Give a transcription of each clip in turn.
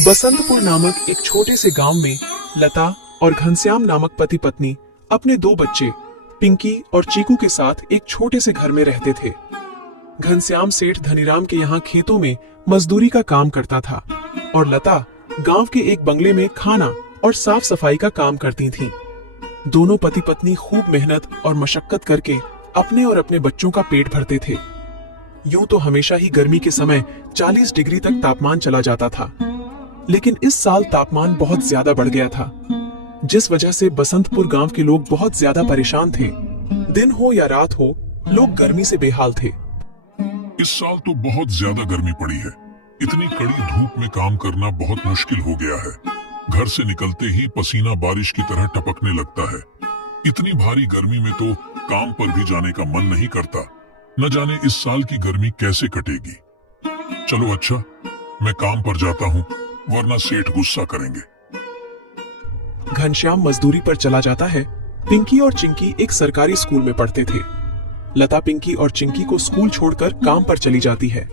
बसंतपुर नामक एक छोटे से गांव में लता और घनश्याम नामक पति पत्नी अपने दो बच्चे पिंकी और चीकू के साथ एक छोटे से घर में रहते थे। घनश्याम सेठ धनीराम के यहाँ खेतों में मजदूरी का काम करता था और लता गांव के एक बंगले में खाना और साफ सफाई का काम करती थीं। दोनों पति पत्नी खूब मेहनत और मशक्कत करके अपने और अपने बच्चों का पेट भरते थे। यूं तो हमेशा ही गर्मी के समय 40 डिग्री तक तापमान चला जाता था, लेकिन इस साल तापमान बहुत ज्यादा बढ़ गया था, जिस वजह से बसंतपुर गांव के लोग बहुत ज्यादा परेशान थे। दिन हो या रात हो, लोग गर्मी से बेहाल थे। इस साल तो बहुत ज्यादा गर्मी पड़ी है। इतनी कड़ी धूप में काम करना बहुत मुश्किल हो गया है। घर से निकलते ही पसीना बारिश की तरह टपकने लगता है। इतनी भारी गर्मी में तो काम पर भी जाने का मन नहीं करता। न जाने इस साल की गर्मी कैसे कटेगी। चलो अच्छा, मैं काम पर जाता हूँ, वरना सेठ गुस्सा करेंगे। घनश्याम मजदूरी पर चला जाता है। पिंकी और चिंकी एक सरकारी स्कूल में पढ़ते थे। लता पिंकी और चिंकी को स्कूल छोड़कर काम पर चली जाती है।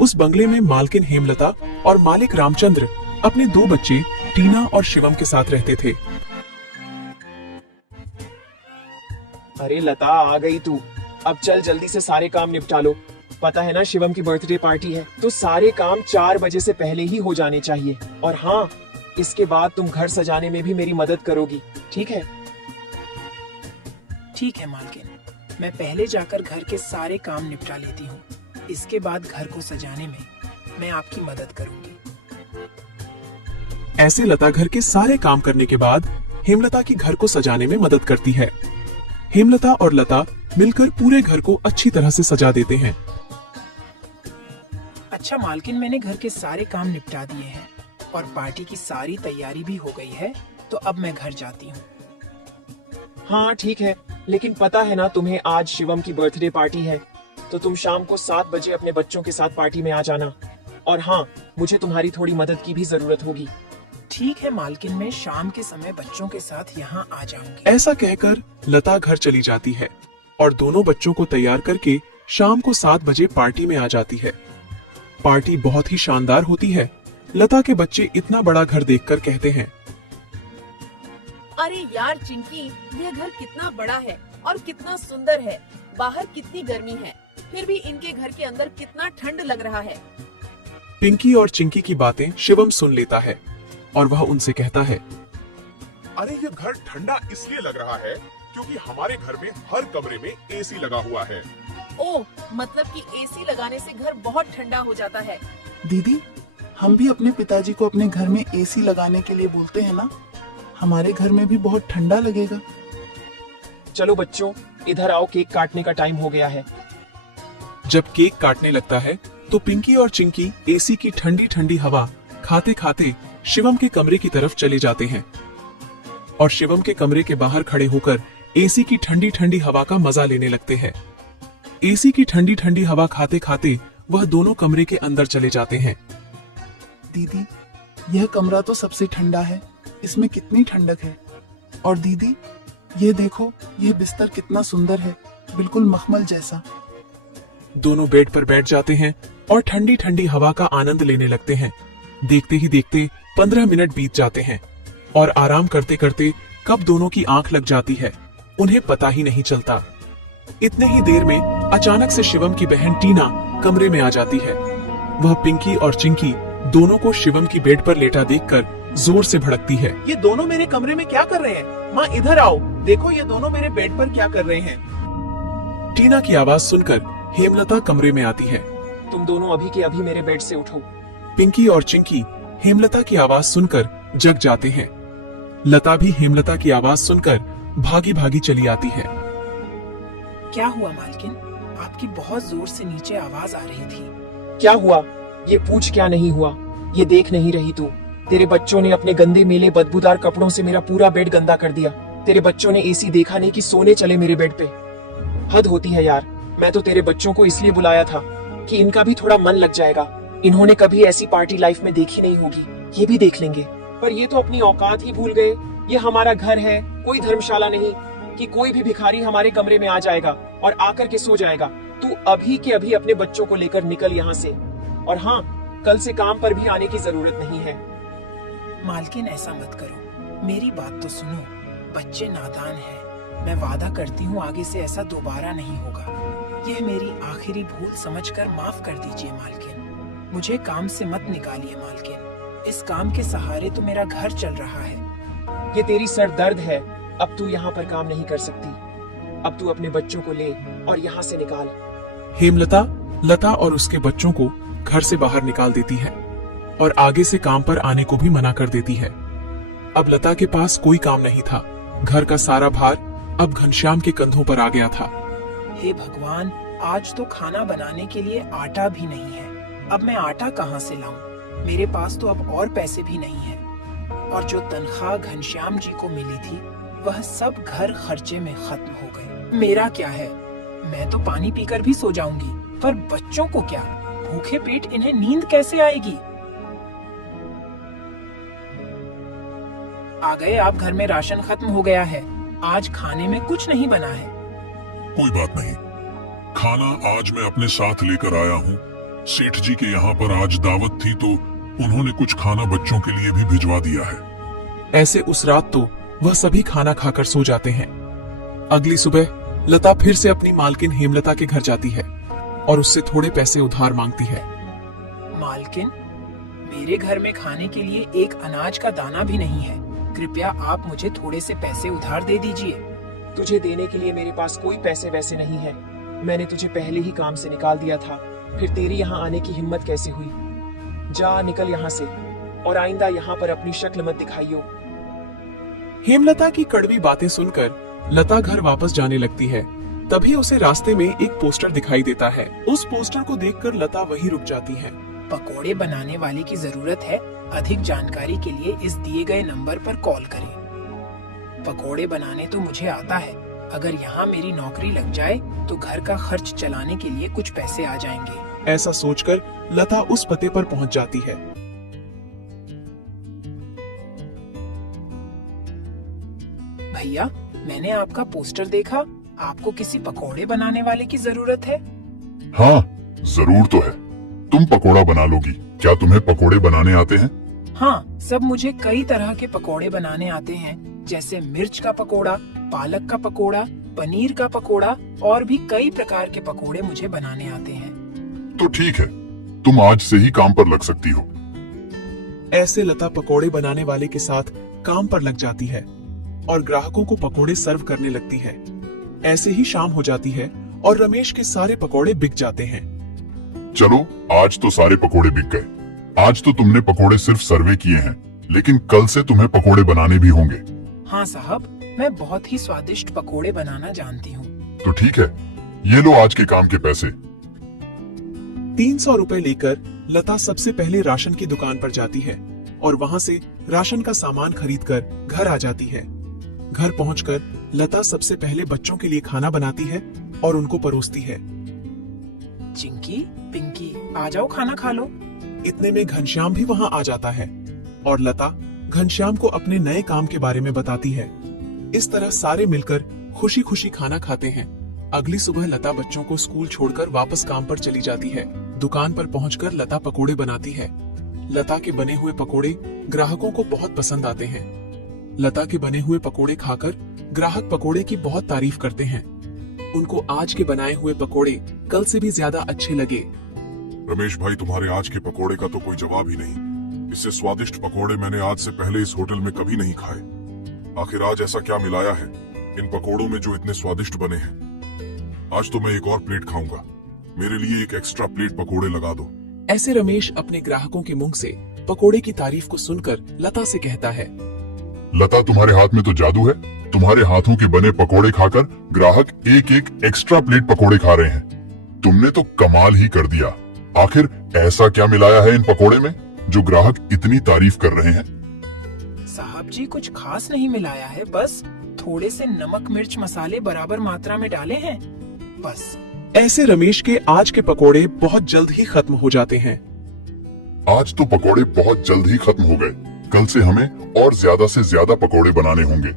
उस बंगले में मालकिन हेमलता और मालिक रामचंद्र अपने दो बच्चे टीना और शिवम के साथ रहते थे। अरे लता, आ गई तू। अब चल जल्दी से सारे काम निपटा लो। पता है ना, शिवम की बर्थडे पार्टी है, तो सारे काम 4 बजे से पहले ही हो जाने चाहिए। और हाँ, इसके बाद तुम घर सजाने में भी मेरी मदद करोगी, ठीक है? ठीक है मालकिन, मैं पहले जाकर घर के सारे काम निपटा लेती हूँ। इसके बाद घर को सजाने में मैं आपकी मदद करूंगी। ऐसे लता घर के सारे काम करने के बाद हेमलता की घर को सजाने में मदद करती है। हेमलता और लता मिलकर पूरे घर को अच्छी तरह से सजा देते हैं। अच्छा मालकिन, मैंने घर के सारे काम निपटा दिए हैं और पार्टी की सारी तैयारी भी हो गई है, तो अब मैं घर जाती हूँ। हाँ ठीक है, लेकिन पता है ना तुम्हें, आज शिवम की बर्थडे पार्टी है, तो तुम शाम को 7 बजे अपने बच्चों के साथ पार्टी में आ जाना। और हाँ, मुझे तुम्हारी थोड़ी मदद की भी जरूरत होगी। ठीक है मालकिन, मैं शाम के समय बच्चों के साथ यहाँ आ जाऊंगी। ऐसा कहकर लता घर चली जाती है और दोनों बच्चों को तैयार करके शाम को 7 बजे पार्टी में आ जाती है। पार्टी बहुत ही शानदार होती है। लता के बच्चे इतना बड़ा घर देखकर कहते हैं, अरे यार चिंकी, यह घर कितना बड़ा है और कितना सुंदर है। बाहर कितनी गर्मी है, फिर भी इनके घर के अंदर कितना ठंड लग रहा है। पिंकी और चिंकी की बातें शिवम सुन लेता है और वह उनसे कहता है, अरे ये घर ठंडा इसलिए लग रहा है क्योंकि हमारे घर में हर कमरे में एसी लगा हुआ है। ओह, मतलब कि एसी लगाने से घर बहुत ठंडा हो जाता है। दीदी, हम भी अपने पिताजी को अपने घर में एसी लगाने के लिए बोलते हैं ना, हमारे घर में भी बहुत ठंडा लगेगा। चलो बच्चों, इधर आओ, केक काटने का टाइम हो गया है। जब केक काटने लगता है तो पिंकी और चिंकी एसी की ठंडी ठंडी हवा खाते खाते शिवम के कमरे की तरफ चले जाते हैं और शिवम के कमरे के बाहर खड़े होकर एसी की ठंडी ठंडी हवा का मजा लेने लगते हैं। एसी की ठंडी ठंडी हवा खाते खाते वह दोनों कमरे के अंदर चले जाते हैं। दीदी, यह कमरा तो सबसे ठंडा है, इसमें कितनी ठंडक है। और दीदी, ये देखो, यह बिस्तर कितना सुंदर है, बिल्कुल मखमल जैसा। दोनों बेड पर बैठ जाते हैं और ठंडी ठंडी हवा का आनंद लेने लगते हैं। देखते ही देखते 15 मिनट बीत जाते हैं और आराम करते करते कब दोनों की आंख लग जाती है, उन्हें पता ही नहीं चलता। इतने ही देर में अचानक से शिवम की बहन टीना कमरे में आ जाती है। वह पिंकी और चिंकी दोनों को शिवम की बेड पर लेटा देखकर जोर से भड़कती है। ये दोनों मेरे कमरे में क्या कर रहे हैं? माँ इधर आओ, देखो ये दोनों मेरे बेड पर क्या कर रहे हैं। टीना की आवाज सुनकर हेमलता कमरे में आती है। तुम दोनों अभी के अभी मेरे बेड से उठो। पिंकी और चिंकी हेमलता की आवाज सुनकर जग जाते हैं। लता भी हेमलता की आवाज सुनकर भागी भागी चली आती है। क्या हुआ मालकिन? आपकी बहुत जोर से नीचे आवाज आ रही थी। क्या हुआ? ये पूछ क्या नहीं हुआ? ये देख नहीं रही तू? तेरे बच्चों ने अपने गंदे मेले बदबूदार कपड़ों से मेरा पूरा बेड गंदा कर दिया। तेरे बच्चों ने एसी देखा नहीं कि सोने चले मेरे बेड पे। हद होती है यार। मैं तो तेरे बच्चों को इसलिए बुलाया था कि इनका भी थोड़ा मन लग जाएगा। इन्होंने कभी ऐसी पार्टी लाइफ में देखी नहीं होगी, ये भी देख लेंगे। पर ये तो अपनी औकात ही भूल गए। ये हमारा घर है, कोई धर्मशाला नहीं कि कोई भी भिखारी हमारे कमरे में आ जाएगा और आकर के सो जाएगा। तू अभी के अभी अपने बच्चों को लेकर निकल यहाँ से। और हाँ, कल से काम पर भी आने की जरूरत नहीं है। मालकिन ऐसा मत करो, मेरी बात तो सुनो। बच्चे नादान हैं। मैं वादा करती हूँ आगे से ऐसा दोबारा नहीं होगा। यह मेरी आखिरी भूल समझकर माफ कर दीजिए मालकिन। मुझे काम से मत निकालिए मालकिन। इस काम के सहारे तो मेरा घर चल रहा है। ये तेरी सर दर्द है, अब तू यहाँ पर काम नहीं कर सकती। अब तू अपने बच्चों को ले और यहाँ से निकाल। हेमलता लता और उसके बच्चों को घर से बाहर निकाल देती है और आगे से काम पर आने को भी मना कर देती है। अब लता के पास कोई काम नहीं था। घर का सारा भार अब घनश्याम के कंधों पर आ गया था। हे भगवान, आज तो खाना बनाने के लिए आटा भी नहीं है। अब मैं आटा कहाँ से लाऊं? मेरे पास तो अब और पैसे भी नहीं है। और जो तनख्वाह घनश्याम जी को मिली थी वह सब घर खर्चे में खत्म हो गए। मेरा क्या है? मैं तो पानी पीकर भी सो जाऊंगी, पर बच्चों को क्या? भूखे पेट इन्हें नींद कैसे आएगी? आ गए आप। घर में राशन खत्म हो गया है। आज खाने में कुछ नहीं बना है। कोई बात नहीं, खाना आज मैं अपने साथ लेकर आया हूँ। सेठ जी के यहाँ पर आज दावत थी तो उन्होंने कुछ खाना बच्चों के लिए भी भिजवा दिया है। ऐसे उस रात तो वह सभी खाना खाकर सो जाते हैं। अगली सुबह लता फिर से अपनी मालकिन हेमलता के घर जाती है और उससे थोड़े पैसे उधार मांगती है। मालकिन, मेरे घर में खाने के लिए एक अनाज का दाना भी नहीं है। कृपया आप मुझे थोड़े से पैसे उधार दे दीजिए। तुझे देने के लिए मेरे पास कोई पैसे वैसे नहीं है। मैंने तुझे पहले ही काम से निकाल दिया था, फिर तेरी यहाँ आने की हिम्मत कैसे हुई? जा निकल यहाँ से और आइंदा यहाँ पर अपनी शक्ल मत दिखाइयो। हेमलता की कड़वी बातें सुनकर लता घर वापस जाने लगती है। तभी उसे रास्ते में एक पोस्टर दिखाई देता है। उस पोस्टर को देखकर लता वहीं रुक जाती है। पकोड़े बनाने वाले की जरूरत है। अधिक जानकारी के लिए इस दिए गए नंबर पर कॉल करें। पकोड़े बनाने तो मुझे आता है। अगर यहाँ मेरी नौकरी लग जाए तो घर का खर्च चलाने के लिए कुछ पैसे आ जाएंगे। ऐसा सोचकर लता उस पते पर पहुंच जाती है। भैया, मैंने आपका पोस्टर देखा। आपको किसी पकोड़े बनाने वाले की जरूरत है? हाँ, जरूर तो है। तुम पकोड़ा बना लोगी। क्या तुम्हें पकोड़े बनाने आते हैं? हाँ, सब मुझे कई तरह के पकोड़े बनाने आते हैं, जैसे मिर्च का पकोड़ा, पालक का पकोड़ा, पनीर का पकोड़ा और भी कई प्रकार के पकोड़े मुझे बनाने आते हैं। तो ठीक है, तुम आज से ही काम पर लग सकती हो। ऐसे लता पकोड़े बनाने वाले के साथ काम पर लग जाती है और ग्राहकों को पकोड़े सर्व करने लगती है। ऐसे ही शाम हो जाती है और रमेश के सारे पकोड़े बिक जाते हैं। चलो, आज तो सारे पकोड़े बिक गए। आज तो तुमने पकोड़े सिर्फ सर्वे किए हैं, लेकिन कल से तुम्हें पकोड़े बनाने भी होंगे। हाँ साहब, मैं बहुत ही स्वादिष्ट पकोड़े बनाना जानती हूँ। तो ठीक है, ये लो आज के काम के पैसे। 300 रुपए लेकर लता सबसे पहले राशन की दुकान पर जाती है और वहां से राशन का सामान खरीदकर घर आ जाती है। घर पहुंचकर लता सबसे पहले बच्चों के लिए खाना बनाती है और उनको परोसती है। चिंकी, पिंकी, आ जाओ, खाना खा लो। इतने में घनश्याम भी वहां आ जाता है और लता घनश्याम को अपने नए काम के बारे में बताती है। इस तरह सारे मिलकर खुशी खुशी खाना खाते हैं। अगली सुबह लता बच्चों को स्कूल छोड़कर वापस काम पर चली जाती है। दुकान पर पहुंचकर लता पकोड़े बनाती है। लता के बने हुए पकोड़े ग्राहकों को बहुत पसंद आते हैं। लता के बने हुए पकोड़े खाकर ग्राहक पकोड़े की बहुत तारीफ करते हैं। उनको आज के बनाए हुए पकोड़े कल से भी ज्यादा अच्छे लगे। रमेश भाई, तुम्हारे आज के पकोड़े का तो कोई जवाब ही नहीं। इससे स्वादिष्ट पकोड़े मैंने आज से पहले इस होटल में कभी नहीं खाए। आखिर आज ऐसा क्या मिलाया है इन पकोड़ों में जो इतने स्वादिष्ट बने हैं? आज तो मैं एक और प्लेट खाऊंगा। मेरे लिए एक एक्स्ट्रा प्लेट पकोड़े लगा दो। ऐसे रमेश अपने ग्राहकों के मुंह से पकोड़े की तारीफ को सुनकर लता से कहता है, लता, तुम्हारे हाथ में तो जादू है। तुम्हारे हाथों के बने पकोड़े खाकर ग्राहक एक एक एक्स्ट्रा प्लेट पकोड़े खा रहे हैं। तुमने तो कमाल ही कर दिया। आखिर ऐसा क्या मिलाया है इन पकोड़े में जो ग्राहक इतनी तारीफ कर रहे हैं? साहब जी, कुछ खास नहीं मिलाया है, बस थोड़े से नमक मिर्च मसाले बराबर मात्रा में डाले हैं, बस। ऐसे रमेश के आज के पकोड़े बहुत जल्द ही खत्म हो जाते हैं। आज तो पकोड़े बहुत जल्द ही खत्म हो गए। कल से हमें और ज्यादा से ज्यादा पकोड़े बनाने होंगे।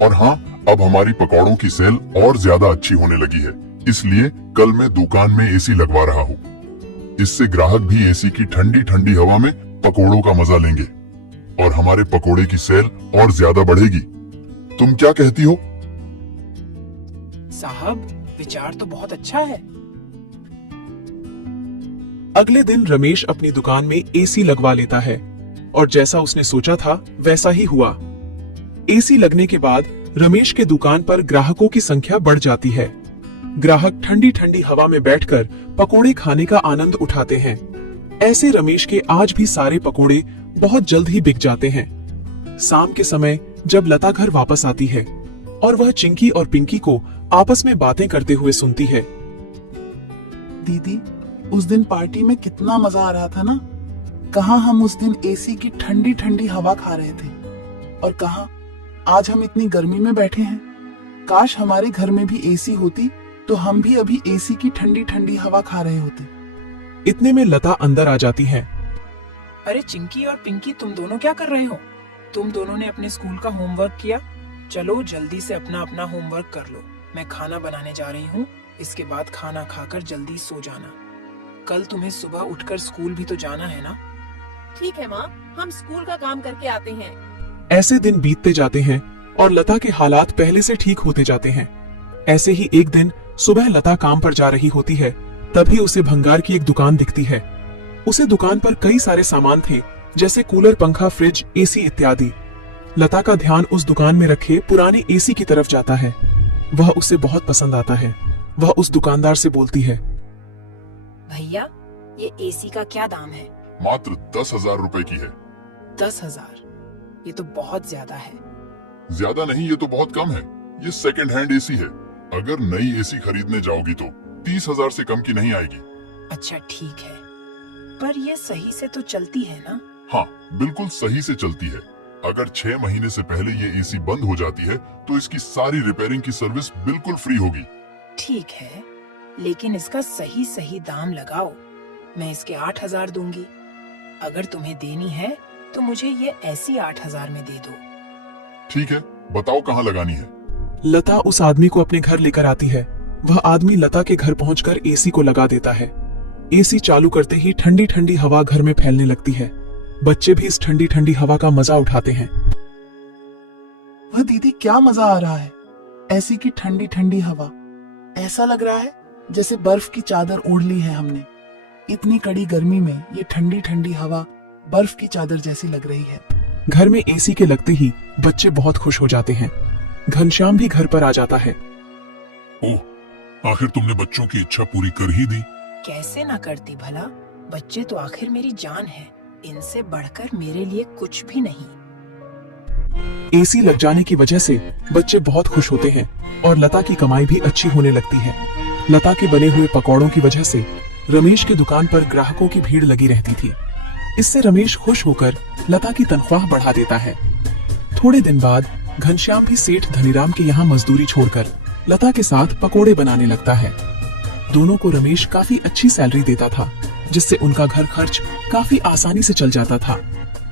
और हाँ, अब हमारी पकोड़ों की सेल और ज्यादा अच्छी होने लगी है, इसलिए कल मैं दुकान में एसी लगवा रहा हूँ। इससे ग्राहक भी एसी की ठंडी ठंडी हवा में पकोड़ों का मजा लेंगे और हमारे पकोड़े की सेल और ज्यादा बढ़ेगी। तुम क्या कहती हो? साहब, विचार तो बहुत अच्छा है। अगले दिन रमेश अपनी दुकान में एसी लगवा लेता है और जैसा उसने सोचा था वैसा ही हुआ। एसी लगने के बाद रमेश के दुकान पर ग्राहकों की संख्या बढ़ जाती है। ग्राहक ठंडी ठंडी हवा में बैठकर पकोड़े खाने का आनंद उठाते हैं। ऐसे रमेश के आज भी सारे पकोड़े बहुत जल्द ही बिक जाते हैं। शाम के समय जब लता घर वापस आती है और वह चिंकी और पिंकी को आपस में बातें करते हुए सुनती है। दीदी, उस दिन पार्टी में कितना मजा आ रहा था ना। कहाँ हम उस दिन एसी की ठंडी ठंडी हवा खा रहे थे और कहाँ आज हम इतनी गर्मी में बैठे हैं। काश हमारे घर में भी एसी होती तो हम भी अभी एसी की ठंडी ठंडी हवा खा रहे होते। इतने में लता अंदर आ जाती है। अरे चिंकी और पिंकी, तुम दोनों क्या कर रहे हो? तुम दोनों ने अपने स्कूल का होमवर्क किया? चलो जल्दी से अपना अपना होमवर्क कर लो। मैं खाना बनाने जा रही हूँ। इसके बाद खाना खाकर जल्दी सो जाना। कल तुम्हें सुबह उठकर स्कूल भी तो जाना है ना? ठीक है माँ, हम स्कूल का काम करके आते हैं। ऐसे दिन बीतते जाते हैं और लता के हालात पहले से ठीक होते जाते हैं। ऐसे ही एक दिन सुबह लता काम पर जा रही होती है, तभी उसे भंगार की एक दुकान दिखती है। उसे दुकान पर कई सारे सामान थे, जैसे कूलर, पंखा, फ्रिज, एसी इत्यादि। लता का ध्यान उस दुकान में रखे पुराने एसी की तरफ जाता है। वह उसे बहुत पसंद आता है। वह उस दुकानदार से बोलती है, भैया, ये एसी का क्या दाम है? मात्र 10,000 रुपए की है। 10,000? ये तो बहुत ज्यादा है। ज्यादा नहीं, ये तो बहुत कम है। ये सेकंड हैंड एसी है। अगर नई एसी खरीदने जाओगी तो 30,000 से कम की नहीं आएगी। अच्छा ठीक है, पर ये सही से तो चलती है ना? हाँ, बिल्कुल सही से चलती है। अगर 6 महीने से पहले ये एसी बंद हो जाती है तो इसकी सारी रिपेयरिंग की सर्विस बिल्कुल फ्री होगी। ठीक है, लेकिन इसका सही सही दाम लगाओ। मैं इसके 8,000 दूंगी। अगर तुम्हें देनी है तो मुझे ये ऐसी 8,000 में दे दो। ठीक है, बताओ कहाँ लगानी है। लता उस आदमी को अपने घर लेकर आती है। वह आदमी लता के घर पहुंचकर एसी को लगा देता है। एसी चालू करते ही ठंडी ठंडी हवा घर में फैलने लगती है। बच्चे भी इस ठंडी ठंडी हवा का मजा उठाते हैं। वह दीदी, क्या मजा आ रहा है। एसी की ठंडी ठंडी हवा, ऐसा लग रहा है जैसे बर्फ की चादर ओढ़ ली है हमने। इतनी कड़ी गर्मी में ये ठंडी ठंडी हवा बर्फ की चादर जैसी लग रही है। घर में एसी के लगते ही बच्चे बहुत खुश हो जाते हैं। घनश्याम भी घर पर आ जाता है। ओह, आखिर तुमने बच्चों की इच्छा पूरी कर ही दी। कैसे ना करती भला। बच्चे तो आखिर मेरी जान है। इनसे बढ़कर मेरे लिए कुछ भी नहीं। एसी लग जाने की वजह से बच्चे बहुत खुश होते हैं और लता की कमाई भी अच्छी होने लगती है। लता के बने हुए पकौड़ों की वजह से रमेश की दुकान पर ग्राहकों की भीड़ लगी रहती थी। इससे रमेश खुश होकर लता की तनख्वाह बढ़ा देता है। थोड़े दिन बाद घनश्याम भी सेठ धनीराम के यहाँ मजदूरी छोड़कर लता के साथ पकोड़े बनाने लगता है। दोनों को रमेश काफी अच्छी सैलरी देता था, जिससे उनका घर खर्च काफी आसानी से चल जाता था।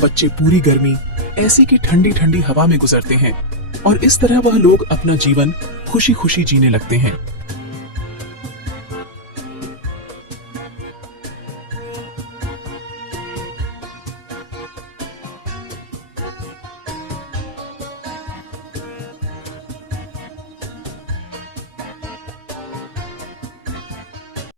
बच्चे पूरी गर्मी ऐसी की ठंडी ठंडी हवा में गुजरते हैं और इस तरह वह लोग अपना जीवन खुशी खुशी जीने लगते हैं।